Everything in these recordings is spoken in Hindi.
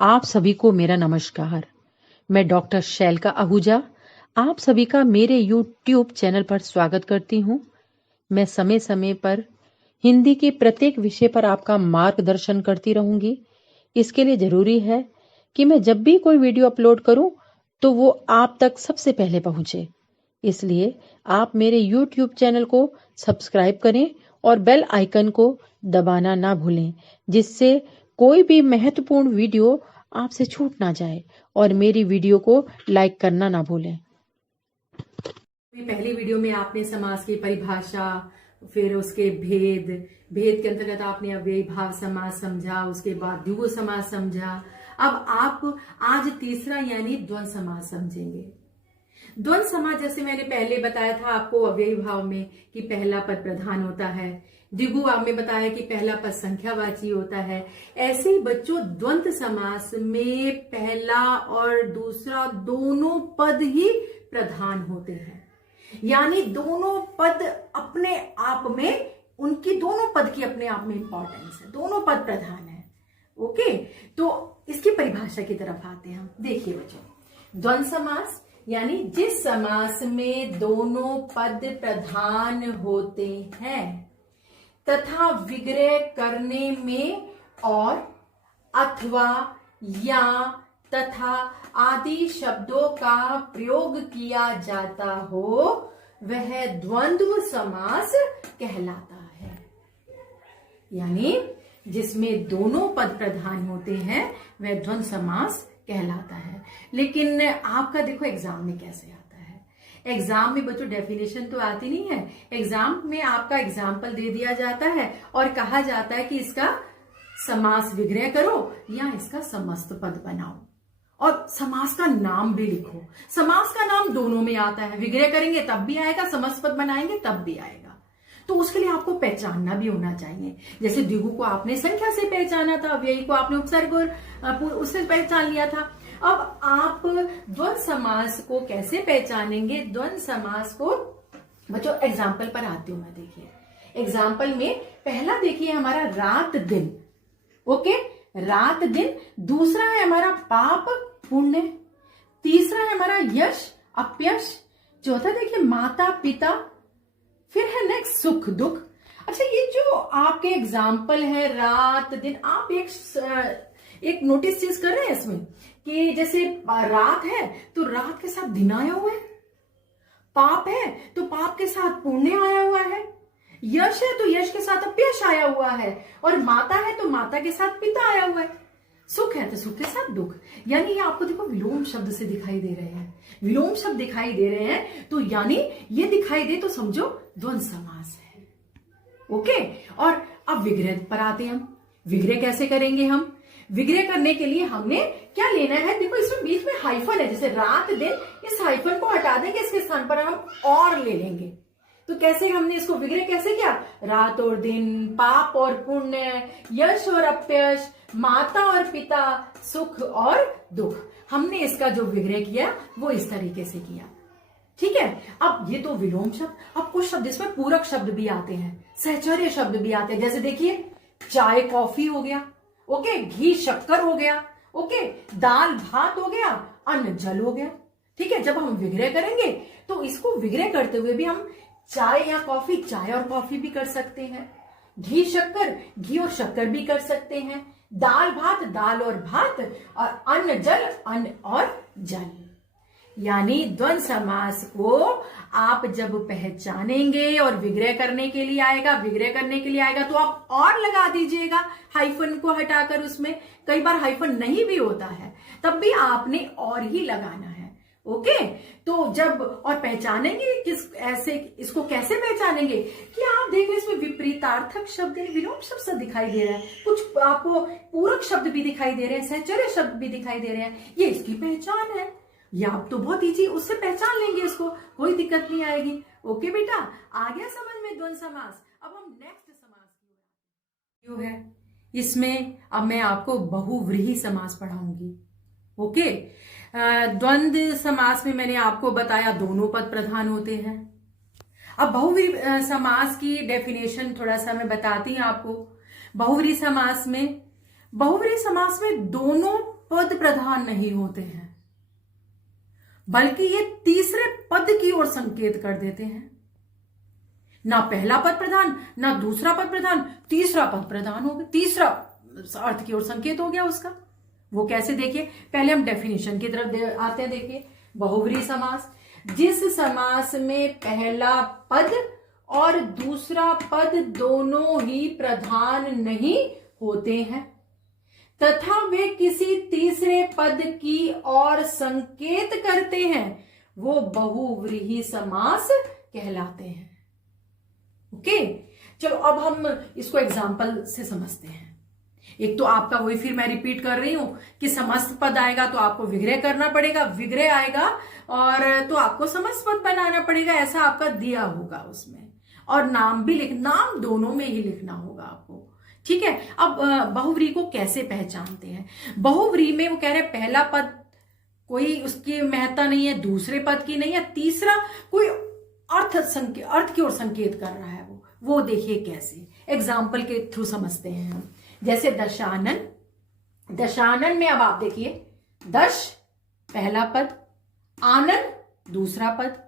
आप सभी को मेरा नमस्कार। मैं डॉक्टर शैलका आहूजा आप सभी का मेरे YouTube चैनल पर स्वागत करती हूँ। मैं समय समय पर हिंदी के प्रत्येक विषय पर आपका मार्गदर्शन करती रहूंगी। इसके लिए जरूरी है कि मैं जब भी कोई वीडियो अपलोड करूं तो वो आप तक सबसे पहले पहुंचे। इसलिए आप मेरे YouTube चैनल को सब्सक्राइब करें और बेल आइकन को दबाना ना भूलें, जिससे कोई भी महत्वपूर्ण वीडियो आपसे छूट ना जाए और मेरी वीडियो को लाइक करना ना भूलें। पहली वीडियो में आपने समास की परिभाषा, फिर उसके भेद के अंतर्गत आपने अव्ययी भाव समास समझा, उसके बाद द्विगु समास समझा। अब आप आज तीसरा यानी द्वंद्व समास समझेंगे। द्वंद्व समास जैसे मैंने पहले बताया था आपको अव्ययी भाव में कि पहला पद प्रधान होता है, द्विगु में बताया कि पहला पद संख्यावाची होता है। ऐसे ही बच्चों द्वंद्व समास में पहला और दूसरा दोनों पद ही प्रधान होते हैं, यानी दोनों पद अपने आप में, उनकी दोनों पद की अपने आप में इंपॉर्टेंस है, दोनों पद प्रधान है। ओके, तो इसकी परिभाषा की तरफ आते हैं हम। देखिए बच्चों, द्वंद्व समास यानी जिस समास में दोनों पद प्रधान होते हैं तथा विग्रह करने में और अथवा या तथा आदि शब्दों का प्रयोग किया जाता हो वह द्वंद्व समास कहलाता है। यानी जिसमें दोनों पद प्रधान होते हैं वह द्वंद्व समास कहलाता है। लेकिन आपका देखो एग्जाम में कैसे आता है। एग्जाम में बच्चों डेफिनेशन तो आती नहीं है। एग्जाम में आपका एग्जाम्पल दे दिया जाता है और कहा जाता है कि इसका समास विग्रह करो या इसका समस्त पद बनाओ और समास का नाम भी लिखो। समास का नाम दोनों में आता है, विग्रह करेंगे तब भी आएगा, समस्त पद बनाएंगे तब भी आएगा। तो उसके लिए आपको पहचानना भी होना चाहिए। जैसे द्विगु को आपने संख्या से पहचाना था, अव्ययी को आपने उपसर्ग और उससे पहचान लिया था। अब आप द्वंद्व समास को कैसे पहचानेंगे? द्वंद्व समास को बच्चों एग्जाम्पल पर आती हूं मैं। देखिए एग्जाम्पल में पहला देखिए हमारा रात दिन। ओके, रात दिन। दूसरा है हमारा पाप पुण्य। तीसरा है हमारा यश अपयश। चौथा देखिए माता पिता। फिर है नेक्स्ट सुख दुख। अच्छा, ये जो आपके एग्जाम्पल है रात दिन, आप एक नोटिस चीज कर रहे हैं इसमें कि जैसे रात है तो रात के साथ दिन आया हुआ है, पाप है तो पाप के साथ पुण्य आया हुआ है, यश है तो यश के साथ अपयश आया हुआ है, और माता है तो माता के साथ पिता आया हुआ है, सुख है तो सुख के साथ दुख। यानी ये आपको देखो विलोम शब्द से दिखाई दे रहे हैं। विलोम शब्द दिखाई दे रहे हैं तो यानी ये दिखाई दे तो समझो द्वंद्व समास है। ओके, और अब विग्रह पर आते हैं हम। विग्रह कैसे करेंगे हम? विग्रह करने के लिए हमने क्या लेना है? देखो इसमें बीच में हाइफन है, जैसे रात दिन, इस हाइफन को हटा देंगे, इसके स्थान पर हम और ले लेंगे। तो कैसे हमने इसको विग्रह कैसे किया? रात और दिन, पाप और पुण्य, यश और अपयश, माता और पिता, सुख और दुख। हमने इसका जो विग्रह किया वो इस तरीके से किया। ठीक है, अब ये तो विलोम शब्द। अब कुछ शब्द इसमें पूरक शब्द भी आते हैं, सहचर्य शब्द भी आते हैं। जैसे देखिए चाय कॉफी हो गया, ओके, घी शक्कर हो गया, ओके, दाल भात हो गया, अन्न जल हो गया। ठीक है, जब हम विग्रह करेंगे तो इसको विग्रह करते हुए भी हम चाय या कॉफी, चाय और कॉफी भी कर सकते हैं, घी शक्कर, घी और शक्कर भी कर सकते हैं, दाल भात, दाल और भात, और अन्न जल, अन्न और जल। यानी द्वंद्व समास को आप जब पहचानेंगे और विग्रह करने के लिए आएगा, तो आप और लगा दीजिएगा हाइफन को हटाकर। उसमें कई बार हाइफन नहीं भी होता है, तब भी आपने और ही लगाना है। ओके, तो जब और पहचानेंगे किस ऐसे, इसको कैसे पहचानेंगे कि आप देख रहे इसमें विपरीतार्थक शब्द, विलोम शब्द दिखाई दे रहा है, कुछ आपको पूरक शब्द भी दिखाई दे रहे हैं, सहचर्य शब्द भी दिखाई दे रहे हैं। ये इसकी पहचान है। ये आप तो बहुत इजी उससे पहचान लेंगे, इसको कोई दिक्कत नहीं आएगी। ओके बेटा, आ गया समझ में द्वंद्व समास। अब हम नेक्स्ट समास की है। इसमें अब मैं आपको बहुव्रीहि समास पढ़ाऊंगी। ओके, द्वंद्व समास में मैंने आपको बताया दोनों पद प्रधान होते हैं। अब बहुव्रीहि समास की डेफिनेशन थोड़ा सा मैं बताती हूं आपको। बहुव्रीहि समास में दोनों पद प्रधान नहीं होते हैं, बल्कि ये तीसरे पद की ओर संकेत कर देते हैं। ना पहला पद प्रधान, ना दूसरा पद प्रधान, तीसरा पद प्रधान हो गया, तीसरा अर्थ की ओर संकेत हो गया उसका। वो कैसे, देखिए पहले हम डेफिनेशन की तरफ आते हैं। देखिए बहुव्रीहि समास, जिस समास में पहला पद और दूसरा पद दोनों ही प्रधान नहीं होते हैं तथा वे किसी तीसरे पद की ओर संकेत करते हैं, वो बहुव्रीहि समास कहलाते हैं। ओके, चलो अब हम इसको एग्जाम्पल से समझते हैं। एक तो आपका वही, फिर मैं रिपीट कर रही हूं कि समस्त पद आएगा तो आपको विग्रह करना पड़ेगा, विग्रह आएगा और तो आपको समस्त पद बनाना पड़ेगा, ऐसा आपका दिया होगा उसमें। और नाम भी नाम दोनों में ही लिखना होगा आपको, ठीक है। अब बहुव्रीहि को कैसे पहचानते हैं? बहुव्रीहि में वो कह रहे हैं पहला पद कोई उसकी महत्ता नहीं है, दूसरे पद की नहीं है, तीसरा कोई अर्थ की ओर संकेत कर रहा है। वो देखिए कैसे, एग्जाम्पल के थ्रू समझते हैं हम। जैसे दशानन, दशानन में अब आप देखिए दश पहला पद, आनन दूसरा पद।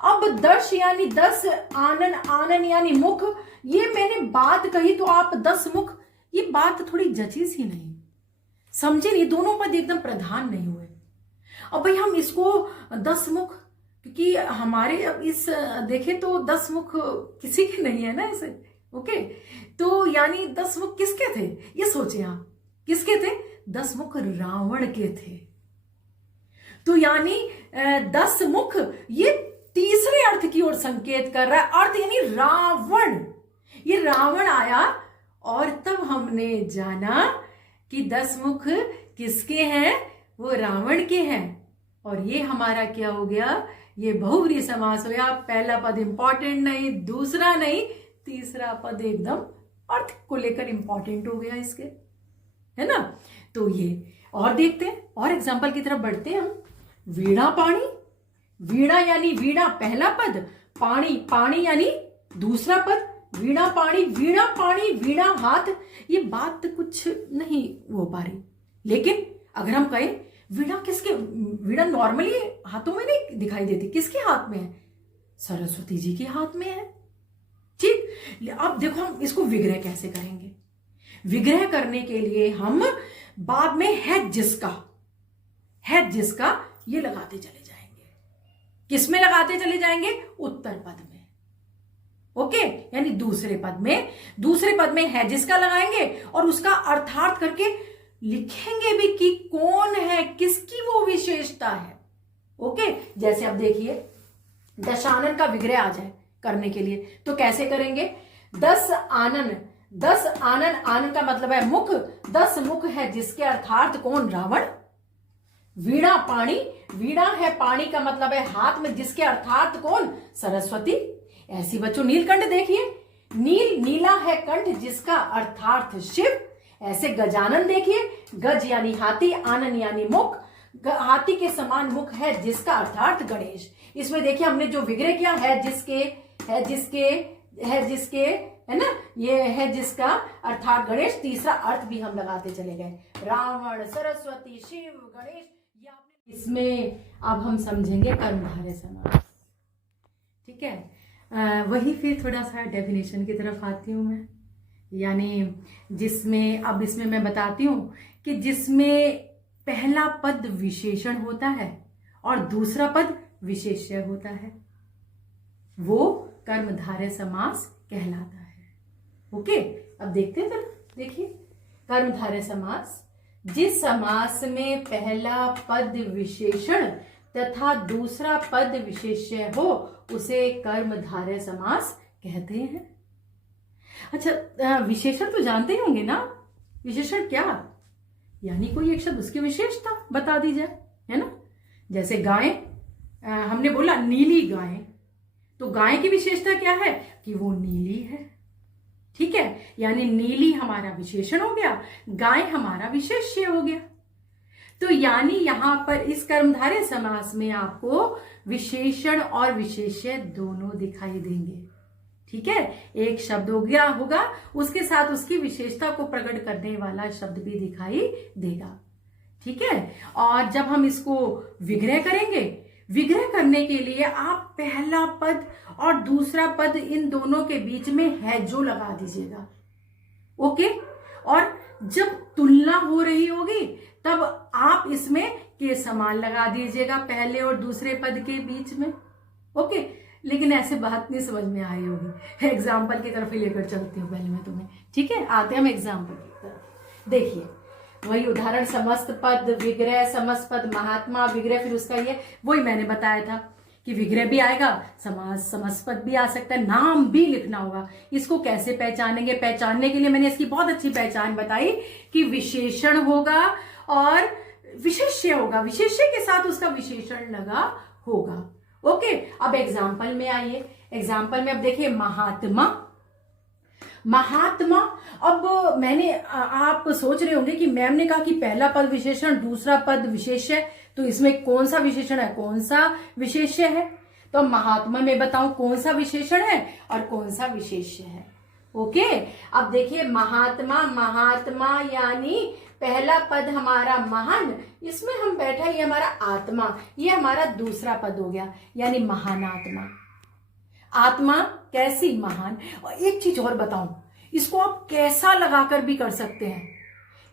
अब दश यानी 10, आनन, आनन यानी मुख। ये मैंने बात कही तो आप 10 मुख, ये बात थोड़ी जची सी नहीं, समझे नहीं, दोनों पद एकदम प्रधान नहीं हुए। अब भाई हम इसको 10 मुख, क्योंकि हमारे अब इस देखे तो 10 मुख किसी के नहीं है ना ऐसे, ओके। तो यानी 10 मुख किसके थे, ये सोचे आप, किसके थे? 10 मुख रावण के थे। तो यानी 10 मुख ये तीसरे अर्थ की ओर संकेत कर रहा है। अर्थ यानी रावण, ये रावण आया और तब हमने जाना कि 10 मुख किसके हैं, वो रावण के हैं। और ये हमारा क्या हो गया, ये बहुव्रीहि समास हो गया। पहला पद इंपॉर्टेंट नहीं, दूसरा नहीं, तीसरा पद एकदम अर्थ को लेकर इंपॉर्टेंट हो गया इसके, है ना। तो ये और देखते हैं, और एग्जाम्पल की तरफ बढ़ते हैं हम। वीणा पाणी, वीणा यानी वीणा पहला पद, पाणी, पाणी यानी दूसरा पद। वीणा पाणी, वीणा पाणी, वीणा हाथ, ये बात कुछ नहीं हो पा रही। लेकिन अगर हम कहें वीणा किसके, वीणा नॉर्मली हाथों में नहीं दिखाई देती, किसके हाथ में है? सरस्वती जी के हाथ में है, ठीक। अब देखो हम इसको विग्रह कैसे करेंगे। विग्रह करने के लिए हम बाद में है जिसका, है जिसका ये लगाते चले जाएंगे। किसमें लगाते चले जाएंगे? उत्तर पद में, ओके। यानी दूसरे पद में, दूसरे पद में है जिसका लगाएंगे और उसका अर्थार्थ करके लिखेंगे भी कि कौन है, किसकी वो विशेषता है, ओके। जैसे अब देखिए दशानन का विग्रह आ जाए करने के लिए तो कैसे करेंगे? 10 आनन, 10 आनन, आनन का मतलब है मुख, 10 मुख है जिसके अर्थार्थ कौन? रावण। वीणा पाणी, वीणा है पाणी का मतलब है हाथ में, जिसके अर्थार्थ कौन? सरस्वती। ऐसी बच्चों नीलकंठ देखिए, नील, नीला है कंठ जिसका अर्थार्थ शिव। ऐसे गजानन देखिए, गज यानी हाथी, आनन यानी मुख, हाथी के समान मुख है जिसका अर्थार्थ गणेश। इसमें देखिए हमने जो विग्रह किया है जिसके, है जिसके, है जिसके, है ना, ये है जिसका अर्थात गणेश। तीसरा अर्थ भी हम लगाते चले गए, रावण, सरस्वती, शिव, गणेश। इसमें अब हम समझेंगे कर्मधारय समास, ठीक है। वही फिर थोड़ा सा डेफिनेशन की तरफ आती हूं मैं, यानी जिसमें, अब इसमें मैं बताती हूं कि जिसमें पहला पद विशेषण होता है और दूसरा पद विशेष्य होता है, वो कर्मधारय समास कहलाता है, ओके। अब देखते हैं, देखिए कर्मधारय समास, जिस समास में पहला पद विशेषण तथा दूसरा पद विशेष्य हो उसे कर्मधारय समास कहते हैं। अच्छा, विशेषण तो जानते ही होंगे ना, विशेषण क्या, यानी कोई एक शब्द उसकी विशेषता बता दी जाए, है ना। जैसे गाय, हमने बोला नीली गाय, तो गाय की विशेषता क्या है कि वो नीली है, ठीक है। यानी नीली हमारा विशेषण हो गया, गाय हमारा विशेष्य हो गया। तो यानी यहां पर इस कर्मधारय समास में आपको विशेषण और विशेष्य दोनों दिखाई देंगे, ठीक है। एक शब्द हो गया होगा, उसके साथ उसकी विशेषता को प्रकट करने वाला शब्द भी दिखाई देगा। ठीक है। और जब हम इसको विग्रह करेंगे, विग्रह करने के लिए आप पहला पद और दूसरा पद इन दोनों के बीच में है जो लगा दीजिएगा। ओके। और जब तुलना हो रही होगी तब आप इसमें के समान लगा दीजिएगा पहले और दूसरे पद के बीच में। ओके। लेकिन ऐसे बात नहीं समझ में आई होगी, एग्जाम्पल की तरफ ही लेकर चलती हूँ पहले मैं तुम्हें। ठीक है, आते हैं हम एग्जाम्पल की तरफ। देखिए वही उदाहरण, समस्त पद विग्रह, समस्त पद महात्मा विग्रह, फिर उसका ये वही मैंने बताया था कि विग्रह भी आएगा, समस्त पद भी आ सकता है, नाम भी लिखना होगा। इसको कैसे पहचानेंगे? पहचानने के लिए मैंने इसकी बहुत अच्छी पहचान बताई कि विशेषण होगा और विशेष्य होगा, विशेष्य के साथ उसका विशेषण लगा होगा। ओके। अब एग्जाम्पल में आइए। एग्जाम्पल में अब देखिए महात्मा, महात्मा। अब मैंने आप सोच रहे होंगे कि मैम ने कहा कि पहला पद विशेषण, दूसरा पद विशेष्य, तो इसमें कौन सा विशेषण है, कौन सा विशेष्य है? तो महात्मा में बताऊं कौन सा विशेषण है और कौन सा विशेष्य है। ओके। अब देखिए महात्मा, महात्मा यानी पहला पद हमारा महान, इसमें हम बैठा ये हमारा आत्मा, ये हमारा दूसरा पद हो गया, यानी महान आत्मा। आत्मा कैसी? महान। और एक चीज और बताऊं, इसको आप कैसा लगाकर भी कर सकते हैं,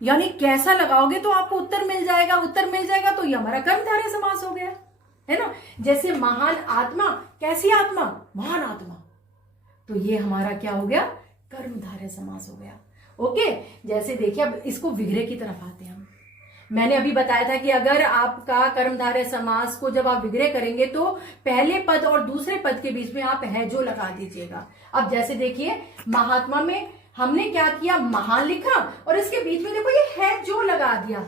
यानी कैसा लगाओगे तो आपको उत्तर मिल जाएगा, उत्तर मिल जाएगा तो ये हमारा कर्मधारय समास हो गया, है ना। जैसे महान आत्मा, कैसी आत्मा? महान आत्मा, तो ये हमारा क्या हो गया? कर्मधारय समास हो गया। ओके। जैसे देखिए अब इसको विग्रह की तरफ आते हैं हम। मैंने अभी बताया था कि अगर आपका कर्मधारय समास को जब आप विग्रह करेंगे तो पहले पद और दूसरे पद के बीच में आप है जो लगा दीजिएगा। अब जैसे देखिए महात्मा में हमने क्या किया, महान लिखा और इसके बीच में देखो ये है जो लगा दिया,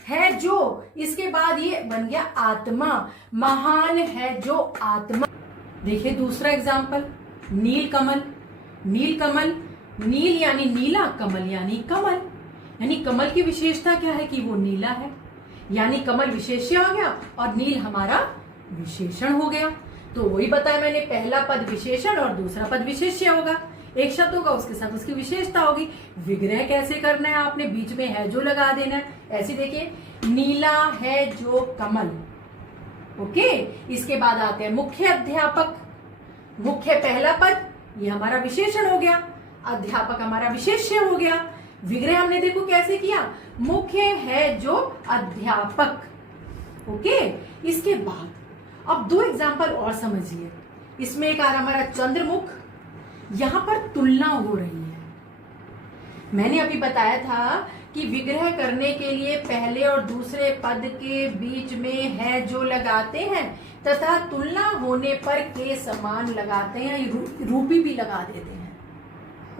है जो, इसके बाद ये बन गया आत्मा, महान है जो आत्मा। देखिए दूसरा एग्जाम्पल, नीलकमल। नीलकमल, नील यानी नीला, कमल यानी कमल, यानी कमल की विशेषता क्या है कि वो नीला है, यानी कमल विशेष्य आ गया और नील हमारा विशेषण हो गया। तो वही बताया मैंने, पहला पद विशेषण और दूसरा पद विशेष्य होगा, एक शब्द होगा उसके साथ उसकी विशेषता होगी। विग्रह कैसे करना है आपने? बीच में है जो लगा देना है। ऐसे देखिए नीला है जो कमल। ओके। इसके बाद आते हैं मुख्य अध्यापक। मुख्य पहला पद, ये हमारा विशेषण हो गया, अध्यापक हमारा विशेष्य हो गया। विग्रह हमने देखो कैसे किया, मुख्य है जो अध्यापक। ओके। इसके बाद अब दो एग्जाम्पल और समझिए। इसमें एक आ रहा हमारा चंद्रमुख, यहां पर तुलना हो रही है। मैंने अभी बताया था कि विग्रह करने के लिए पहले और दूसरे पद के बीच में है जो लगाते हैं तथा तुलना होने पर के समान लगाते हैं, रूपी भी लगा देते हैं।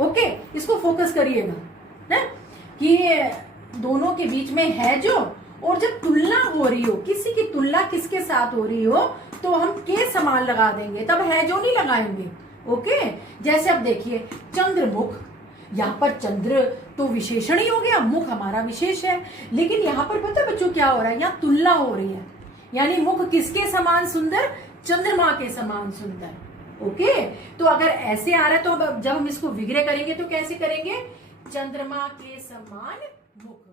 ओके। इसको फोकस करिएगा कि दोनों के बीच में है जो, और जब तुलना हो रही हो, किसी की तुलना किसके साथ हो रही हो तो हम के समान लगा देंगे, तब है जो नहीं लगाएंगे। ओके। जैसे अब देखिए चंद्रमुख, यहाँ पर चंद्र तो विशेषण ही हो गया, मुख हमारा विशेष है, लेकिन यहाँ पर पता बच्चों क्या हो रहा है, यहाँ तुलना हो रही है, यानी मुख किसके समान सुंदर? चंद्रमा के समान सुंदर। ओके। तो अगर ऐसे आ रहा है तो अब जब हम इसको विग्रह करेंगे तो कैसे करेंगे? चंद्रमा के समान मुख।